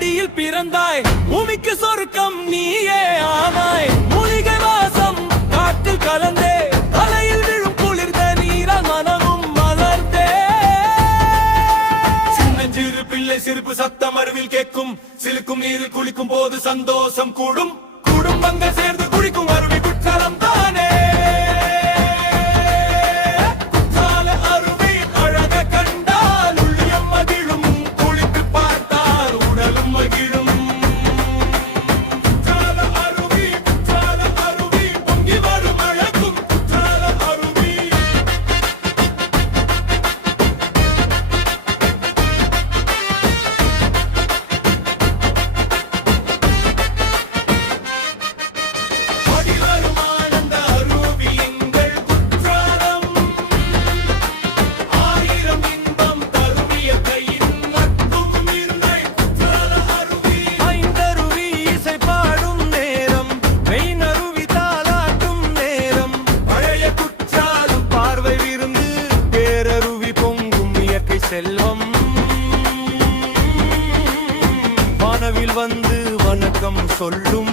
மடியில் பிறந்தாய், பூமிக்கு சொருக்கம் நீயே ஆனாய். மூலிகை வாசம் காற்றில் கலந்தே, தலையில் விழும் குளிர்ந்த நீரால் மனமும் மலர்ந்தே. சின்னஞ்சிறு பிள்ளை சிரிப்பு சத்தம் அருவில் கேட்கும், சிலுக்கும் நீரில் குளிக்கும் போது சந்தோஷம் கூடும். குடும்பங்கள் சேர்ந்து குளிக்கும் அருவி குற்றாலம் தானே. செல்வம் வானவில் வந்து வணக்கம் சொல்லும்,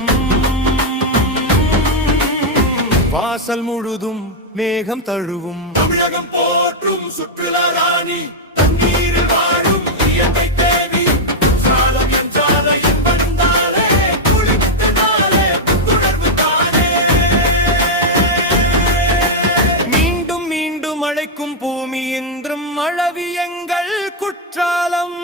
வாசல் முழுதும் மேகம் தழுவும். தமிழகம் போற்றும் சுற்றுலா ராணி, தண்ணீரில் வாழும் இயற்கை தேவி. குற்றாலம் என்றாலே என்பதாலே, குளித்ததாலே புத்துணர்வு தானே. மீண்டும் மீண்டும் அழைக்கும் பூமி என்றும் அழவி எங்கள் குற்றாலம்.